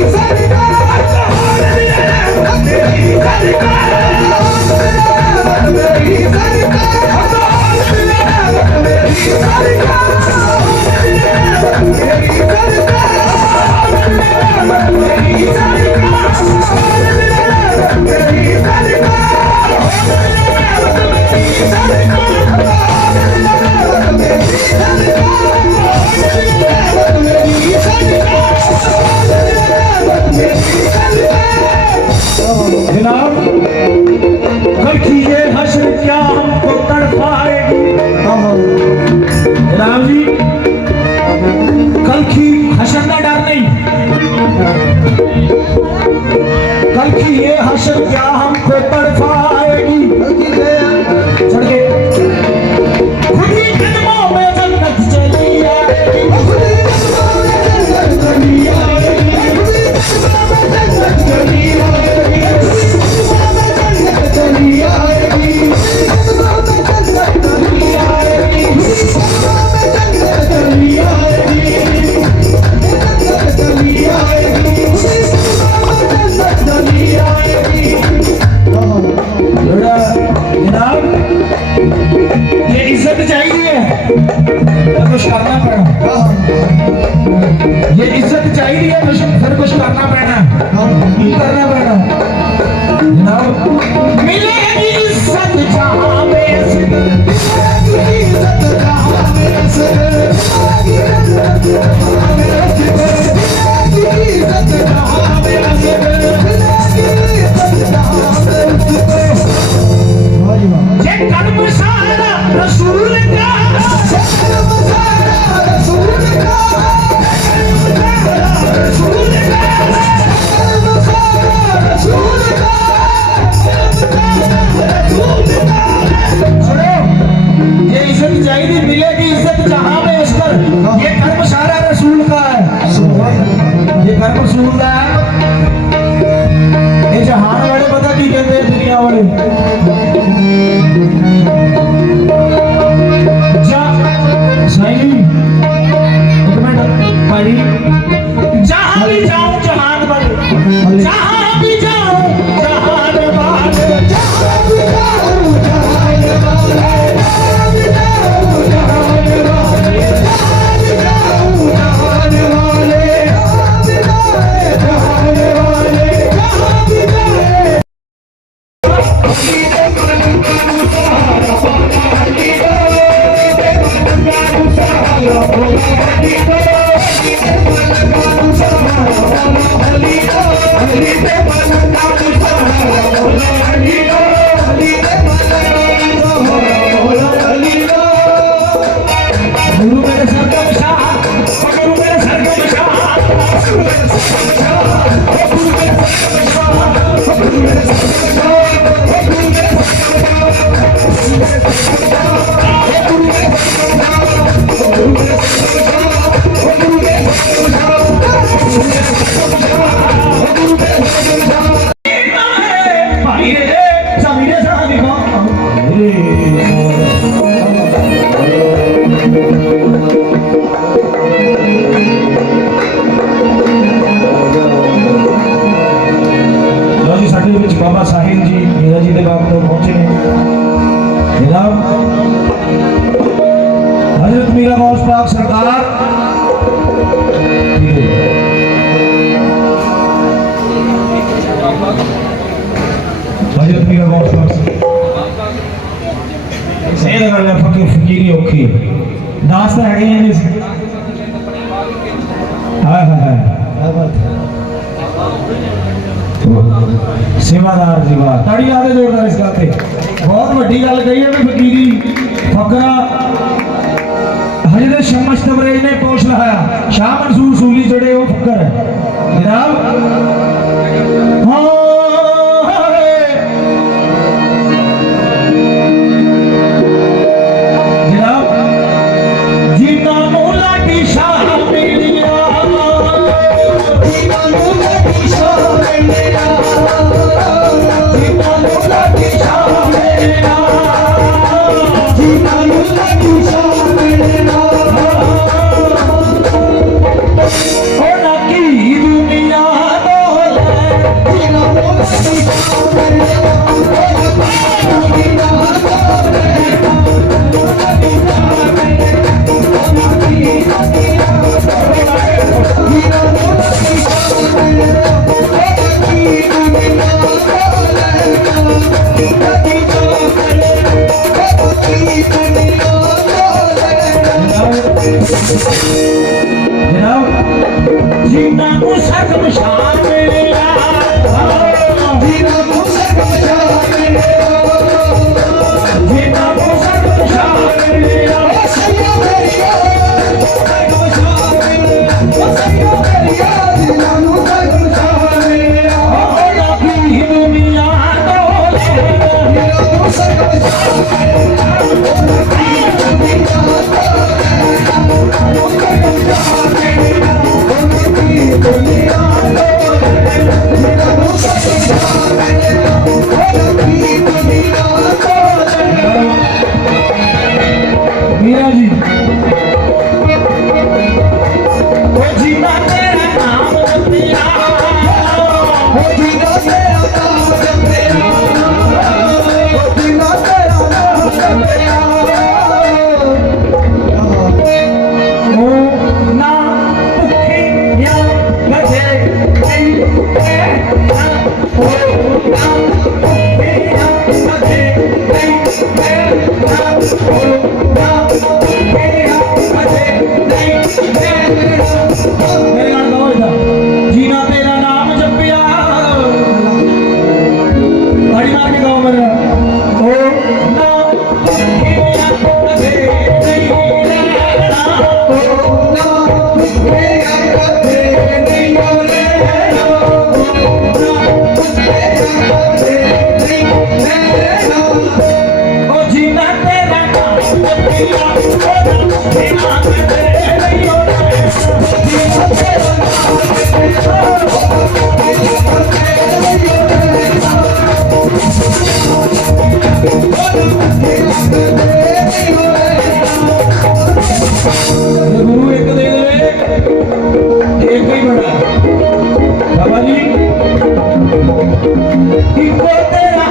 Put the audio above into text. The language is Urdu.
Yeah. جناب کبھی یہ حشر کیا ہم کو تڑپائے گی؟ جناب جی کل کی حشر کا ڈر نہیں۔ کل کی یہ حشر کیا ہم Maria, Thank you. محدین جی میرا جی تک آپ لوگ پہنچے ہیں۔ جناب، حضرت میرا غوث پاک سرکار۔ حضرت میرا غوث پاک سرکار۔ سین گل فقیر، فقیری اوکھی۔ داس ہے گئی ہیں۔ اس ہاں ہاں ہاں ਸੇਵਾਦਾਰ ਜੀ ਵਾਹ ਤਾੜੀ ਆਦੇ ਜੋਰਦਾਰ ਇਸ ਗੱਲ ਤੇ ਬਹੁਤ ਵੱਡੀ ਗੱਲ ਕਹੀ ਹੈ ਵੀ ਫਕੀਰੀ ਫਕਰਾ ਹਜਰਤ ਸ਼ਮਸ ਤਬਰੇਜ ਨੇ ਪੋਸ਼ ਲਹਾਇਆ ਸ਼ਾਹ ਮਨਸੂਰ ਸੂਲੀ ਜਿਹੜੇ ਉਹ ਫਕਰ ਹੈ ਜਨਾਬ Oh, Gina, Gina, Gina, Gina, Gina, Gina, Gina, y poder